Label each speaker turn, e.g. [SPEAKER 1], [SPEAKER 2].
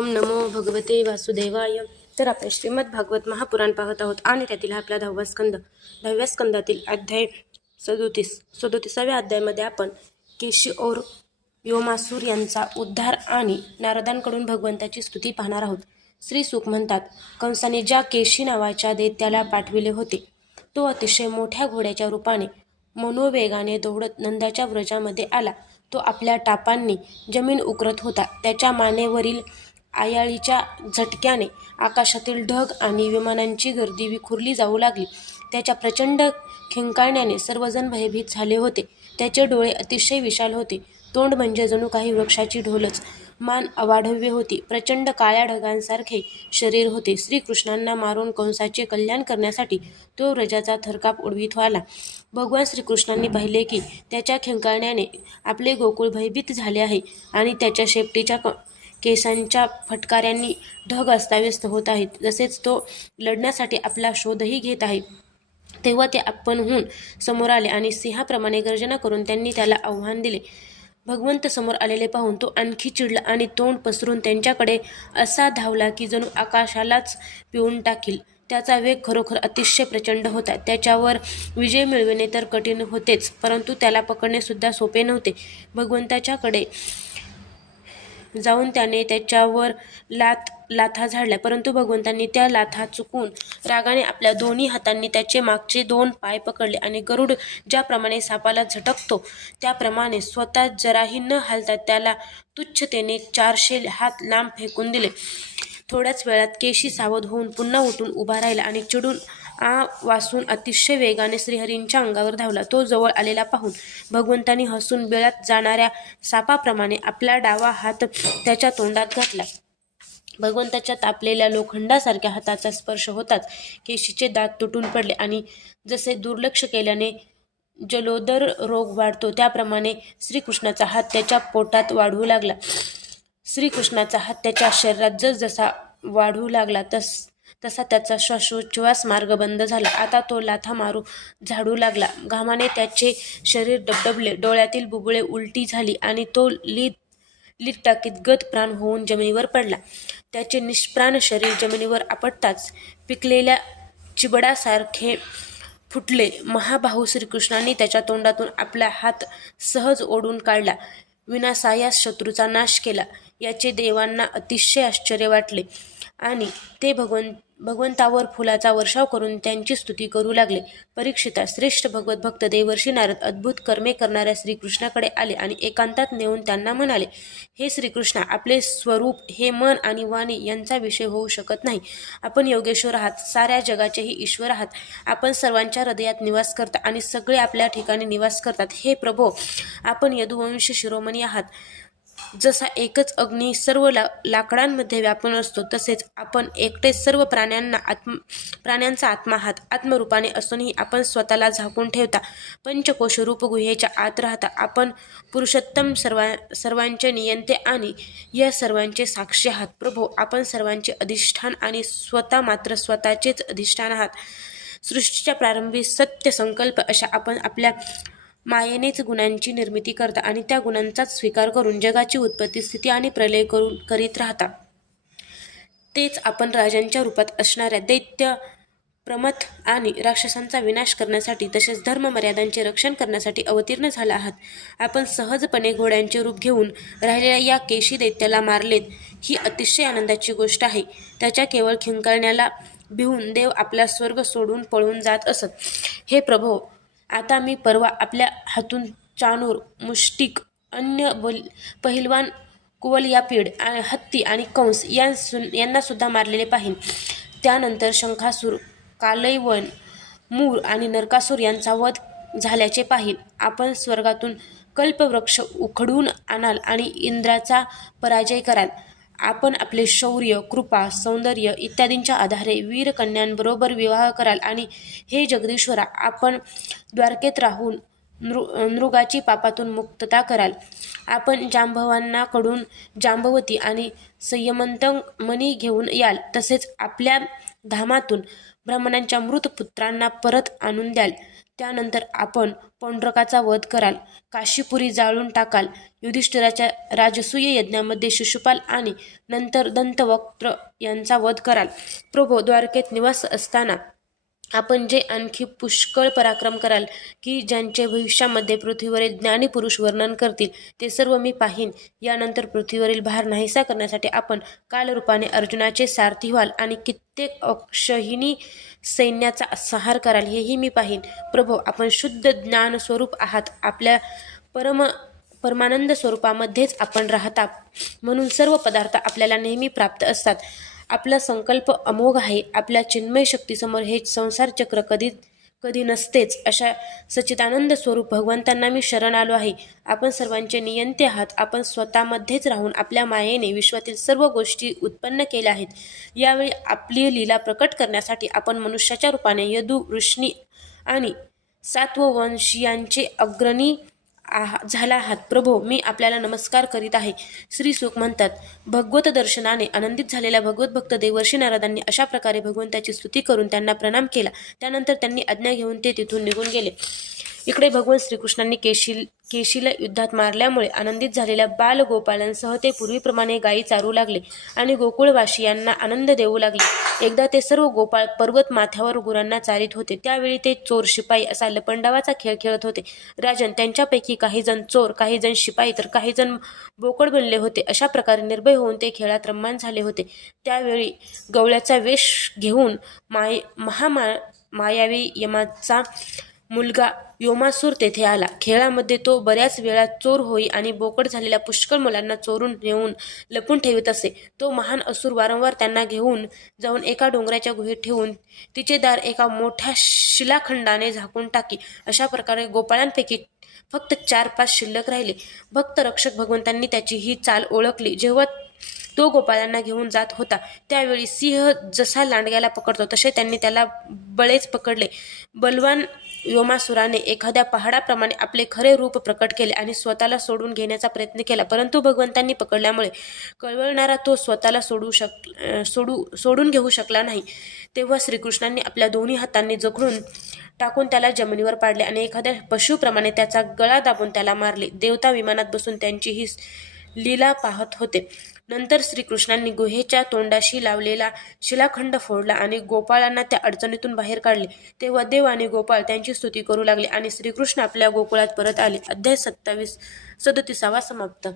[SPEAKER 1] ओम नमो भगवते वासुदेवाय. तर आपण श्रीमद भागवत महापुराण पाहत आहोत आणि त्यातील आपला दहावा स्कंद. दहाव्या स्कंदातील अध्याय सदोतीस. सदोतीसाव्या अध्यायामध्ये आपण केशी और व्योमासूर यांचा उद्धार आणि नारदांकडून भगवंताची स्तुती पाहणार आहोत. श्री सुख म्हणतात कंसाने ज्या केशी नावाच्या दैत्याला पाठविले होते तो अतिशय मोठ्या घोड्याच्या रूपाने मनोवेगाने दौडत नंदाच्या व्रजामध्ये आला. तो आपल्या टापांनी जमीन उकरत होता. त्याच्या मानेवरील आयाळीच्या झटक्याने आकाशातील ढग आणि विमानांची गर्दी विखुरली जाऊ लागली. त्याच्या प्रचंड खिंकाळण्याने सर्वजण भयभीत झाले होते. त्याचे डोळे अतिशय विशाल होते. तोंड म्हणजे जणू काही वृक्षाची ढोलच. मान अवाढव्य होती. प्रचंड काळ्या ढगांसारखे शरीर होते. श्रीकृष्णांना मारून कंसाचे कल्याण करण्यासाठी तो रजाचा थरकाप उडवीत आला. भगवान श्रीकृष्णांनी पाहिले की त्याच्या खिंकाळण्याने आपले गोकुळ भयभीत झाले आहे आणि त्याच्या शेपटीच्या क केसांच्या फटकाऱ्यांनी ढग अस्ताव्यस्त होत आहेत. तसेच तो लढण्यासाठी आपला शोधही घेत आहे. तेव्हा ते आपणहून समोर आले आणि सिंहाप्रमाणे गर्जना करून त्यांनी त्याला आव्हान दिले. भगवंत समोर आलेले पाहून तो आणखी चिडला आणि तोंड पसरून त्यांच्याकडे असा धावला की जणू आकाशालाच पिऊन टाकील. त्याचा वेग खरोखर अतिशय प्रचंड होता. त्याच्यावर विजय मिळविणे तर कठीण होतेच परंतु त्याला पकडणे सुद्धा सोपे नव्हते. भगवंताच्याकडे जाऊन त्याने त्याच्यावर लाथ लाथा झाडल्या. परंतु भगवंतांनी त्या लाथा चुकून रागाने आपल्या दोन्ही हातांनी त्याचे मागचे दोन पाय पकडले आणि गरुड ज्याप्रमाणे सापाला झटकतो त्याप्रमाणे स्वतः जराही न हालता त्याला तुच्छतेने चारशे हात लांब फेकून दिले. थोड्याच वेळात केशी सावध होऊन पुन्हा उठून उभा राहिला आणि चिडून आ वासून अतिशय वेगाने श्रीहरींच्या अंगावर धावला. तो जवळ आलेला पाहून भगवंतांनी हसून बेळात जाणाऱ्या सापाप्रमाणे आपला डावा हात त्याच्या तोंडात घातला. भगवंताच्या तापलेल्या लोखंडासारख्या हाताचा स्पर्श होताच केशीचे दात तुटून पडले आणि जसे दुर्लक्ष केल्याने जलोदर रोग वाढतो त्याप्रमाणे श्रीकृष्णाचा हात त्याच्या पोटात वाढू लागला. श्रीकृष्णाचा हात त्याच्या शरीरात जसजसा वाढू लागला तस तसा त्याचा श्वासोच्छ्वास मार्ग बंद झाला. आता तो लाथा मारू झाडू लागला. घामाने त्याचे शरीर डबडबले डोळ्यातील बुबुळे उलटी झाली आणि तो लीद लीद टाकीत गत प्राण होऊन जमिनीवर पडला. त्याचे निष्प्राण शरीर जमिनीवर आपटताच पिकलेल्या चिबडासारखे फुटले. महाबाहू श्रीकृष्णांनी त्याच्या तोंडातून आपला हात सहज ओढून काढला. विनासायास शत्रूचा नाश केला. याचे देवांना अतिशय आश्चर्य वाटले. आणि ते भगवंत भगवंतावर फुलाचा वर्षाव करून त्यांची स्तुती करू लागले. परीक्षिता श्रेष्ठ भगवत भक्त देवर्षी नारद अद्भुत कर्मे करणाऱ्या श्रीकृष्णाकडे आले आणि एकांतात नेऊन त्यांना म्हणाले हे श्रीकृष्णा आपले स्वरूप हे मन आणि वाणी यांचा विषय होऊ शकत नाही. आपण योगेश्वर आहात साऱ्या जगाचेही ईश्वर आहात. आपण सर्वांच्या हृदयात निवास करता आणि सगळे आपल्या ठिकाणी निवास करतात. हे प्रभो आपण यदुवंश शिरोमणी आहात. जसा एकच अग्नी सर्व ला लाकडांमध्ये व्यापून असतो तसेच आपण एकटेच सर्व प्राण्यांना आत्म प्राण्यांचा आत्मा आहात. आत्मरूपाने असूनही आपण स्वतःला झाकून ठेवता. पंचकोश रूपगुहेच्या आत राहता. आपण पुरुषोत्तम सर्वा सर्वांचे नियंते आणि या सर्वांचे साक्षी आहात. प्रभो आपण सर्वांचे अधिष्ठान आणि स्वतः मात्र स्वतःचेच अधिष्ठान आहात. सृष्टीच्या प्रारंभी सत्य संकल्प अशा आपण आपल्या मायेनेच गुणांची निर्मिती करता आणि त्या गुणांचाच स्वीकार करून जगाची उत्पत्ती स्थिती आणि प्रलय करून करीत राहता. तेच आपण राजांच्या रूपात असणाऱ्या दैत्य प्रमथ आणि राक्षसांचा विनाश करण्यासाठी तसेच धर्ममर्यादांचे रक्षण करण्यासाठी अवतीर्ण झाला आहात. आपण सहजपणे घोड्यांचे रूप घेऊन राहिलेल्या या केशी दैत्याला मारलेत ही अतिशय आनंदाची गोष्ट आहे. त्याच्या केवळ खिंकळण्याला भिवून देव आपला स्वर्ग सोडून पळून जात असत. हे प्रभो आता मी परवा आपल्या हातून चानूर मुष्टिक अन्य बल पहिलवान कुवलयापीड आणि हत्ती आणि कंस या यांना सुद्धा मारलेले पाहिन. त्यानंतर शंखासूर कालैवन मूर आणि नरकासूर यांचा वध झाल्याचे पाहिन. आपण स्वर्गातून कल्पवृक्ष उखडून आणाल आणि इंद्राचा पराजय कराल. आपण आपले शौर्य कृपा सौंदर्य इत्यादींच्या आधारे वीरकन्यांबरोबर विवाह कराल आणि हे जगदीश्वरा आपण द्वारकेत राहून नृ नृगाची पापातून मुक्तता कराल. आपण जांभवांनाकडून जांभवती आणि संयमंत मणी घेऊन याल. तसेच आपल्या धामातून ब्राह्मणांच्या मृत पुत्रांना परत आणून द्याल. त्यानंतर आपण पौंड्रकाचा वध कराल काशीपुरी जाळून टाकाल युधिष्ठिराच्या राजसूय यज्ञामध्ये शिशुपाल आणि नंतर दंतवक्त्र यांचा वध कराल. प्रभो द्वारकेत निवास असताना आपण जे आणखी पुष्कळ पराक्रम कराल की ज्यांचे भविष्यामध्ये पृथ्वीवरील ज्ञानी पुरुष वर्णन करतील ते सर्व मी पाहीन. यानंतर पृथ्वीवरील भार नाहीसा करण्यासाठी आपण कालरूपाने अर्जुनाचे सारथी व्हाल आणि कित्येक अक्षहिणी सैन्याचा संहार कराल हेही मी पाहीन. प्रभो आपण शुद्ध ज्ञान स्वरूप आहात. आपल्या परम परमानंद स्वरूपामध्येच आपण राहता. म्हणून सर्व पदार्थ आपल्याला नेहमी प्राप्त असतात. आपला संकल्प अमोघ आहे आपल्या चिन्मय शक्तीसमोर हे संसार चक्र कधी कधी नसतेच अशा सच्चिदानंद स्वरूप भगवंतांना मी शरण आलो आहे. आपण सर्वांचे नियंते आहात आपण स्वतःमध्येच राहून आपल्या मायेने विश्वातील सर्व गोष्टी उत्पन्न केल्या आहेत. यावेळी आपली लीला प्रकट करण्यासाठी आपण मनुष्याच्या रूपाने यदू वृष्णी आणि सात्ववंशीयांचे अग्रणी आहा झाला आहात प्रभो मी आपल्याला नमस्कार करीत आहे. श्री सुख म्हणतात भगवत दर्शनाने आनंदित झालेल्या भगवत भक्त देवर्षी नारदांनी अशा प्रकारे भगवंताची स्तुती करून त्यांना प्रणाम केला. त्यानंतर त्यांनी आज्ञा घेऊन ते तिथून निघून गेले. इकडे भगवान श्रीकृष्णांनी केशील केशीला युद्धात मारल्यामुळे आनंदित झालेल्या बालगोपालांसह ते पूर्वीप्रमाणे गायी चारू लागले आणि गोकुळवासियांना आनंद देऊ लागले. एकदा ते सर्व गोपाळ पर्वत माथ्यावर गुरांना चारित होते. त्यावेळी ते चोर शिपाई असा लपंडावाचा खेळ खेळत होते. राजन त्यांच्यापैकी काही जण चोर काही जण शिपाई तर काही जण बोकड बनले होते. अशा प्रकारे निर्भय होऊन ते खेळात रम्मान झाले होते. त्यावेळी गवळ्याचा वेश घेऊन माय महामा मायावी यमाचा मुलगा योमासूर तेथे आला. खेळामध्ये तो बऱ्याच वेळा चोर होई आणि बोकड झालेल्या पुष्कळ मुलांना चोरून नेऊन लपून ठेवत असे. तो महान असुर वारंवार त्यांना घेऊन जाऊन एका डोंगराच्या गुहेत ठेवून तिचे दार एका मोठ्या शिलाखंडाने झाकून टाकी. अशा प्रकारे गोपाळांपैकी फक्त चार पाच शिल्लक राहिले. भक्त रक्षक भगवंतांनी त्याची ही चाल ओळखली. जेव्हा तो गोपाळांना घेऊन जात होता त्यावेळी सिंह जसा लांडग्याला पकडतो तसे त्यांनी त्याला बळेच पकडले. बलवान योमासुराने एखाद्या पहाडाप्रमाणे आपले खरे रूप प्रकट केले आणि स्वतःला सोडून घेण्याचा प्रयत्न केला. परंतु भगवंतांनी पकडल्यामुळे कळवळणारा तो स्वतःला सोडू शक सोडू सोडून घेऊ शकला नाही. तेव्हा श्रीकृष्णांनी आपल्या दोन्ही हातांनी जखडून टाकून त्याला जमिनीवर पाडले आणि एखाद्या पशुप्रमाणे त्याचा गळा दाबून त्याला मारले. देवता विमानात बसून त्यांची ही लीला पाहत होते. नंतर श्रीकृष्णांनी गुहेच्या तोंडाशी लावलेला शिलाखंड फोडला आणि गोपाळांना त्या अडचणीतून बाहेर काढले. तेव्हा देव आणि गोपाळ त्यांची स्तुती करू लागले आणि श्रीकृष्ण आपल्या गोकुळात परत आले. अध्याय सत्तावीस सदोतीसावा समाप्त.